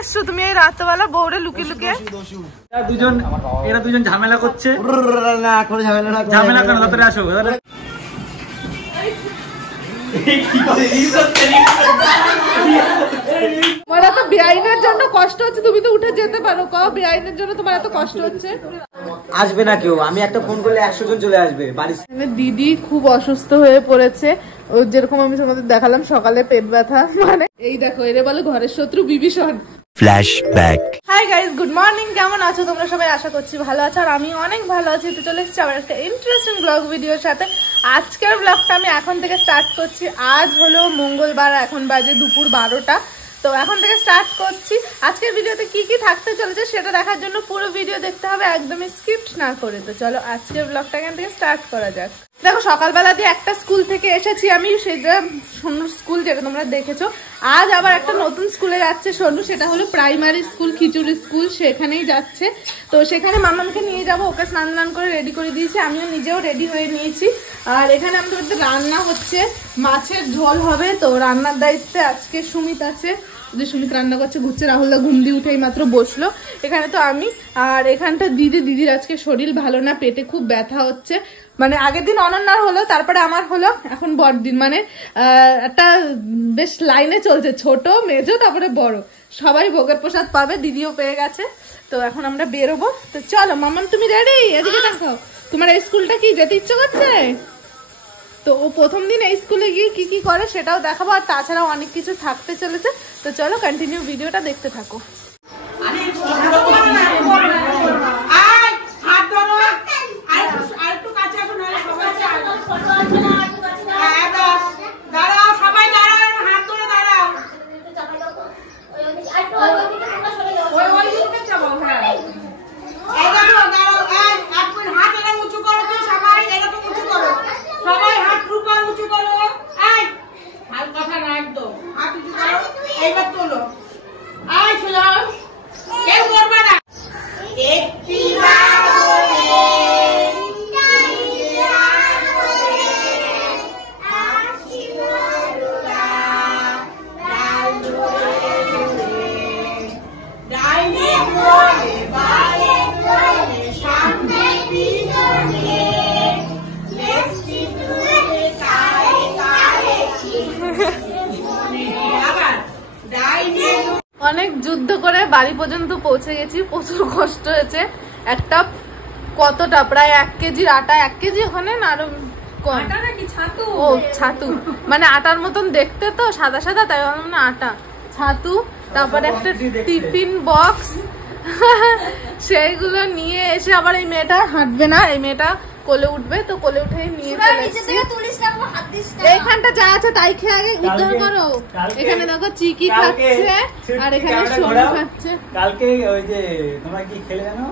এসছো তুমি এই রাতবেলা বউরে লুকিয়ে লুকিয়ে? এরা দুজন ঝামেলা করছে। ঝামেলা কেন? তাড়াতাড়ি আসো। তোমার এত বেআইনের জন্য কষ্ট হচ্ছে, তুমি তো উঠে যেতে পারো। বেআইনের জন্য তোমার এত কষ্ট হচ্ছে। আসবে না কেউ, আমি একটা ফোন করলে 100 জন চলে আসবে বাড়ি। দিদি খুব অসুস্থ হয়ে পড়েছে, যেরকম আমি তোমাদের দেখালাম সকালে পেট ব্যথা। মানে এই দেখো, এরে বলে ঘরের শত্রু Bibhishan. Flashback. Hi guys, good morning. কেমন আছো তোমরা সবাই? আশা করছি ভালো আছো, আর আমি অনেক ভালো আছি। তো চলে এসেছি আবার একটা ইন্টারেস্টিং ব্লগ ভিডিওর সাথে। আজকের ব্লগটা আমি এখন থেকে স্টার্ট করছি। আজ হলো মঙ্গলবার, এখন বাজে দুপুর 12টা। তো এখন থেকে স্টার্ট করছি। আজকের ভিডিওতে কি কি থাকতে চলেছে সেটা দেখার জন্য পুরো ভিডিও দেখতে হবে, একদমই স্কিপ না করে। তো চলো আজকের ব্লগটা এখান থেকে স্টার্ট করা যাক। দেখো, সকালবেলা দিয়ে একটা স্কুল থেকে এসেছি আমি, সেটা সোনুর স্কুল, যেটা তোমরা দেখেছো। আজ আবার একটা নতুন স্কুলে যাচ্ছে সোনু, সেটা হলো প্রাইমারি স্কুল, খিচুড়ি স্কুল। সেখানেই যাচ্ছে। তো সেখানে মামাকে নিয়ে যাবো। ওকে স্নান টান করে রেডি করে দিয়েছি, আমিও নিজেও রেডি হয়ে নিয়েছি। আর এখানে আমাদের রান্না হচ্ছে, মাছের ঝোল হবে। তো রান্নার দায়িত্বে আজকে সুমিত আছে, যে সুমিত রান্না করছে, ঘুরছে। রাহুলদা ঘুম দিয়ে উঠেই মাত্র বসলো। এখানে তো আমি, আর এখানটা দিদির আজকে শরীর ভালো না, পেটে খুব ব্যথা হচ্ছে। মানে আগের দিন অনন্যার হলো, তারপরে আমার হলো, এখন বড়দিন। মানে একটা বেশ লাইনে চলছে, ছোট মেজো তারপরে বড়, সবাই ভোগের প্রসাদ পাবে। দিদিও পেয়ে গেছে। তো এখন আমরা বেরোবো। তো চলো মামাম, তুমি রেডি? এদিকে দেখাও, তোমার এই স্কুলটা কি যেতে ইচ্ছে করছে? তো ও প্রথম দিন এই স্কুলে গিয়ে কি কি করে সেটাও দেখাবো, আর তাছাড়াও অনেক কিছু থাকতে চলেছে। তো চলো কন্টিনিউ ভিডিওটা দেখতে থাকো। অনেক যুদ্ধ করে বাড়ি পর্যন্ত পৌঁছে গেছি, প্রচুর কষ্ট হয়েছে। একটা কতটা, প্রায় 1 কেজির আটা, 1 কেজি ওখানে না আরো কম। ও ছাতু, মানে আটার মতন দেখতে, তো সাদা সাদা, তাই ভাবলাম না আটা। ছাতু, তারপরে একটা টিফিন বক্স, সেইগুলো নিয়ে এসে আবার এই মেয়েটা হাঁটবে না, এই মেয়েটা কোলে উঠবে। তো কোলে উঠে নিয়ে এইখানটা যা আছে তাই খেয়ে আগে উদ্ধার করো। এখানে দেখো চিকি খাচ্ছে, আর এখানে সোনু খাচ্ছে। কালকে ওই যে তোমরা কি খেলে জানো?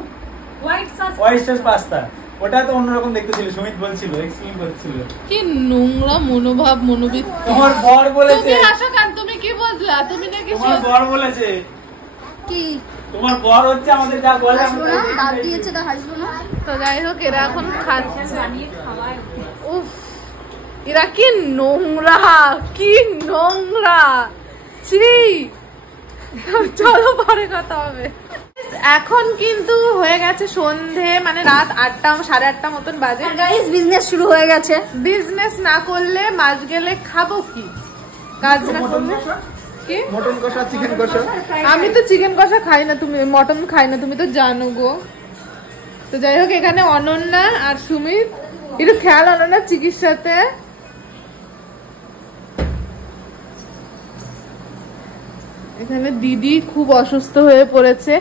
White sauce pasta. ওটা তো অন্যরকম দেখতে ছিল, সুমিত বলছিল, এক্সপ্লেইন করছিল। কি নোংরা মনোভাব, মনোবৃত্তি। তোমার বর বলেছে। তুমি হাসো কেন? তুমি কি বুঝলা? তুমি নাকি তোমার বর বলেছে কি? তোমার বর হচ্ছে আমাদের যা বলে আমরা দাঁত দিয়েছে, তো হাসবো না। তো যাই হোক, এরা এখন খাচ্ছে। উফ, এরা কি নোংরা, কি নোংরা, ছি। চলো পরে কথা হবে। এখন কিন্তু হয়ে গেছে সন্ধে, মানে রাত 8টা, 8:30 মতন বাজে। গাইস, বিজনেস শুরু হয়ে গেছে। বিজনেস না করলে মাস গেলে খাবো কি? কাজ না করলে কি? মটন কষা, চিকেন কষা। আমি তো চিকেন কষা খাই না, তুমি মটন খাই না, তুমি তো জানো গো। তো যাই হোক, এখানে অনন্যা আর সুমিত, একটু খেয়াল অনন্যার চিকিৎসাতে। এখানে দিদি খুব অসুস্থ হয়ে পড়েছে,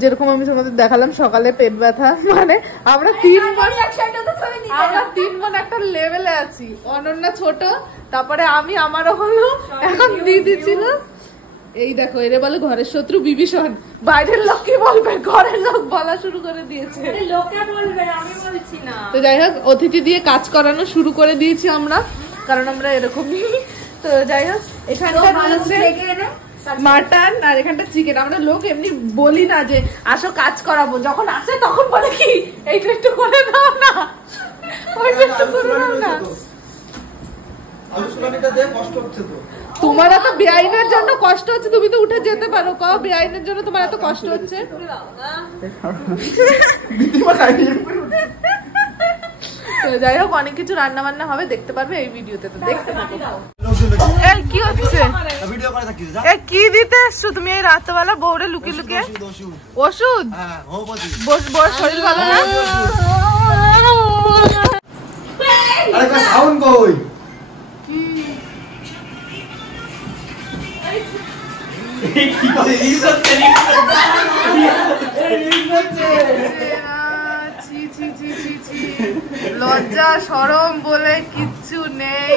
যেরকম আমি তোমাদের দেখালাম সকালে পেট ব্যথা। মানে আমরা 3 বোন একটা লেভেলে আছি। অনন্যা ছোট, তারপরে আমি, আমারও হলো, এখন দিদি ছিল। এই দেখো, এরে বলে ঘরের শত্রু বিভীষণ। বাইরের লোক কি বলবে, ঘরের লোক বলা শুরু করে দিয়েছে। তো যাই হোক, অতিথি দিয়ে কাজ করানো শুরু করে দিয়েছি আমরা, কারণ আমরা এরকমই। তো যাই হোক, এখানটা মাটন আর এখানটা চিকেন। আমরা লোক এমনি বলি না যে আসো কাজ করাবো, যখন আসে তখন বলে কি এইটা একটু করে দাও না, ওইটা একটু করে দাও না। তোমার এত বেআইনের জন্য কষ্ট হচ্ছে, তুমি তো উঠে যেতে পারো। কও বেআইনের জন্য তোমার এত কষ্ট হচ্ছে। তো যাই হোক, অনেক কিছু রান্না বান্না হবে, দেখতে পারবে এই ভিডিওতে। তো দেখতে পাবো। এই কি হচ্ছে? এই কি দিতে এসছো তুমি এই রাতবেলা বউরে লুকিয়ে লুকিয়ে? ওষুধ? বস বস, শরীর ভালো না? আরে সাউন্ড কই? লজ্জা শরম বলে কিচ্ছু নেই।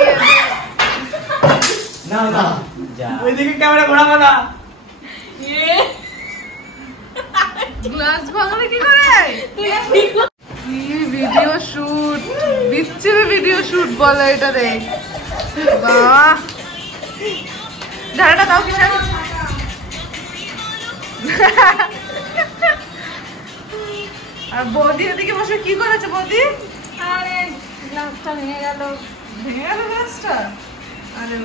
না না, ওইদিকে ক্যামেরা ঘোরাবো না। গ্লাস ভাঙলে কি করে? কি ভিডিও শুট, বিচ্ছিরি ভিডিও শুট বলে এটা রে। বাহ, ঝাড়াটা দাও কিসের? আর বৌদি এদিকে বসে কি করেছে বৌদি? আরে গ্লাসটা ভেঙে গেল। ভেঙে গেল গ্লাসটা? আরে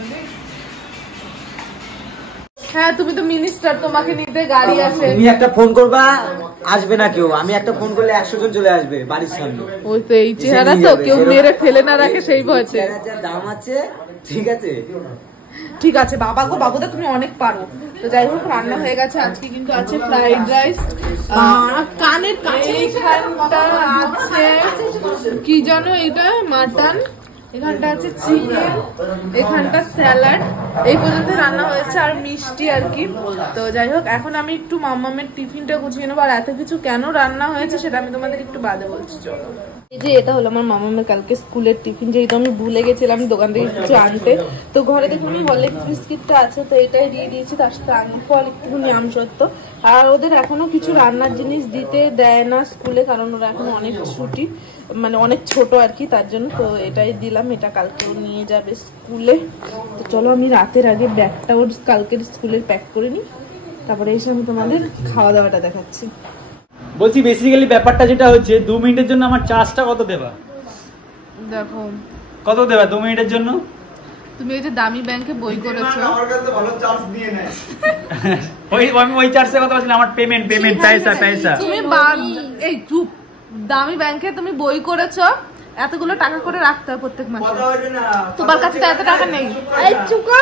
হ্যাঁ, তুমি তো মিনিস্টার, তোমাকে নিতে গাড়ি আছে। তুমি একটা ফোন করবা, আসবে না কেউ। আমি একটা ফোন করলে 100 জন চলে আসবে বাড়ির সামনে। ওই তো এই চেহারা, তো কেউ মেরে ফেলে না রাখে সেই ভয়তে। দাম আছে, ঠিক আছে ঠিক আছে বাবা গো, বাবুদা তুমি অনেক পারো। তো যাই হোক, রান্না হয়ে গেছে। আজকে কিন্তু আছে ফ্রাইড রাইস, কানের কাছে এইখানটা আছে কি জানো, এইটা মাটন, এখানটা আছে চিকেন, এখানটা স্যালাড, এই পর্যন্ত রান্না হয়েছে, আর মিষ্টি আর কি। তো যাই হোক, এখন আমি একটু মাম্মামের টিফিনটা গুছিয়ে নেবো। আর এত কিছু কেন রান্না হয়েছে সেটা আমি তোমাদের একটু বাদে বলছি। চলো, এই যে এটা হলো আমার মামামের কালকে স্কুলের টিফিন, যেহেতু আমি ভুলে গেছিলাম দোকান থেকে কিছু আনতে। তো ঘরে দেখুন হরলিক্স বিস্কিটটা আছে, তো এটাই দিয়ে দিয়েছি, তার সাথে ফল একটুখানি আমসত্ত্ব। আর ওদের এখনো কিছু রান্নার জিনিস দিতে দেয় না স্কুলে, কারণ ওরা এখনো অনেক ছুটি, মানে অনেক ছোট আর কি, তার জন্য। তো এটাই দিলাম, এটা কালকে ও নিয়ে যাবে স্কুলে। তো চলো আমি রাতের আগে ব্যাগটা ওর কালকের স্কুলের প্যাক করে নিই, তারপরে এসে আমি তোমাদের খাওয়া দাওয়াটা দেখাচ্ছি। বলছি বেসিক্যালি ব্যাপারটা যেটা হচ্ছে, 2 মিনিটের জন্য আমার চার্জটা কত দেবা? দেখো কত দেবা 2 মিনিটের জন্য? তুমি এই যে দামি ব্যাংকে বই করেছো, আমার কাছে তো ভালো চার্জ দিয়ে নেয়। আমি ওই চার্জের কথা বলছিলাম, আমার পেমেন্ট পয়সা। তুমি এই চুপ, দামি ব্যাংকে তুমি বই করেছো, এতগুলো টাকা করে রাখতে হয় প্রত্যেক মাসে। তোমার কাছে তো এত টাকা নেই। এই চুকা,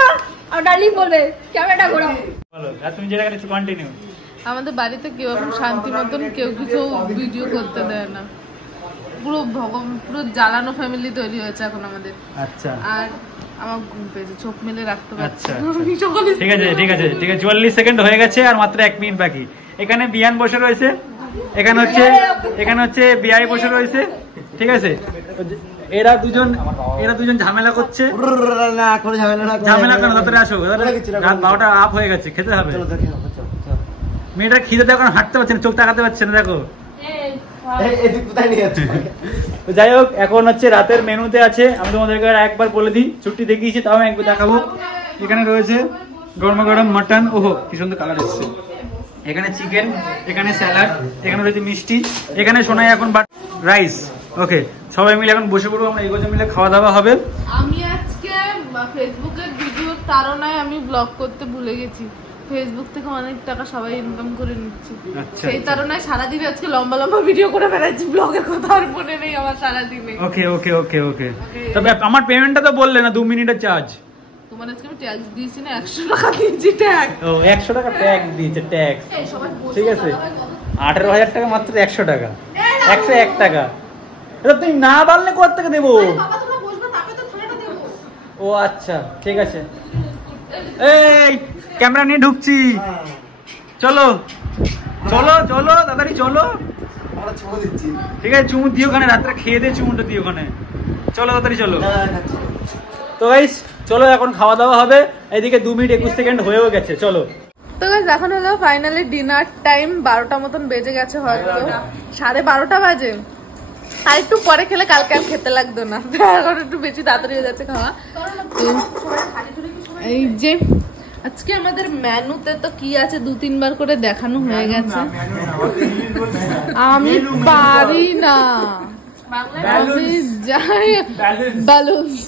আর ডার্লিং বলবে ক্যামেরাটা ঘোরাও। বলো, আর তুমি যেটা কিছু কন্টিনিউ। আমাদের বাড়িতে কেউ এখন শান্তি মতন কেউ কিছু ভিডিও করতে দেয় না, পুরো পুরো জ্বালানো ফ্যামিলি তৈরি হয়েছে এখন আমাদের। আচ্ছা, আর আমার ঘুম পেয়েছে, চোখ মেলে রাখতে আচ্ছা পারছি। ঠিক আছে 44 সেকেন্ড হয়ে গেছে, আর মাত্র 1 মিনিট বাকি। এখানে বিয়ান বসে রয়েছে, এখানে হচ্ছে বিআই বসে রয়েছে, ঠিক আছে। এরা দুজন ঝামেলা করছে। ঝামেলা কেন? তাড়াতাড়ি আসো, রাত 12টা আপ হয়ে গেছে, খেতে হবে। মেয়েটা খিদে দেখো, হাঁটতে পারছে না, চোখ তাকাতে পারছে না, দেখো। যাই হোক, এখন হচ্ছে রাতের মেনুতে আছে, আমি তোমাদেরকে একবার বলে দিই, ছুটি দেখিয়েছি তাও একবার দেখাবো। এখানে রয়েছে গরম গরম মাটন, ওহো কি সুন্দর কালার এসছে। এখানে চিকেন, এখানে স্যালাড, এখানে রয়েছে মিষ্টি, এখানে শোনাই এখন রাইস। ওকে, সবাই মিলে এখন বসে পড়বো, আমরা এগোতে মিলে খাওয়া দাওয়া হবে। আমি আজকে ফেসবুকের ভিডিওর তাড়নায় আমি ব্লগ করতে ভুলে গেছি। ফেসবুক থেকে অনেক টাকা সবাই ইনকাম করে নিচ্ছে, সেই তাড়নায় সারাদিন আজকে লম্বা লম্বা ভিডিও করে বেড়াচ্ছি। ব্লগের কথা আর মনে নেই আমার সারাদিনে। ওকে ওকে ওকে ওকে, তবে আমার পেমেন্টটা তো বললে না, 2 মিনিটের চার্জ। তোমার আজকে আমি ট্যাক্স দিয়েছি না, 100 টাকা দিয়েছি ট্যাক্স। ও 100 টাকা ট্যাক্স দিয়েছে, ট্যাক্স, ঠিক আছে। 18,000 টাকা মাত্র 100 টাকা, 101 টাকা। এটা তুমি না বাড়লে কোথা থেকে দেবো? ও আচ্ছা, ঠিক আছে। এই ক্যামেরা নিয়ে ঢুকছি, চলো চলো চলো তাড়াতাড়ি চলো। ঠিক আছে, চুমু দিও ওখানে, রাত্রে খেয়ে দিয়ে চুমুটা দিও ওখানে। চলো তাড়াতাড়ি চলো। তো গাইস চলো, এখন খাওয়া দাওয়া হবে। এদিকে 2 মিনিট 21 সেকেন্ড হয়েও গেছে, চলো। তো গাইস এখন হলো ফাইনালি ডিনার টাইম, 12টা মতন বেজে গেছে, হয়তো 12:30 বাজে। আর একটু পরে খেলে কালকে আর খেতে লাগতো না, এখন একটু বেশি তাড়াতাড়ি হয়ে যাচ্ছে খাওয়া। এই যে আজকে আমাদের মেনুতে তো কি আছে 2-3 বার করে দেখানো হয়ে গেছে। আমি পারি না, আমি যাই ব্যালেন্স।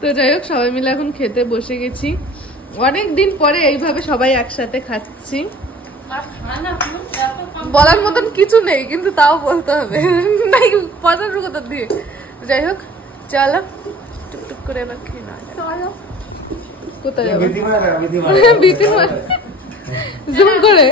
তো যাই হোক সবাই মিলে এখন খেতে বসে গেছি, অনেক দিন পরে এইভাবে সবাই একসাথে খাচ্ছি। বলার মতন কিছু নেই কিন্তু তাও বলতে হবে, নাই পচার কথা দিয়ে। যাই হোক চলো টুকটুক করে এবার খেয়ে না, কোথায় যাবো? জুম করে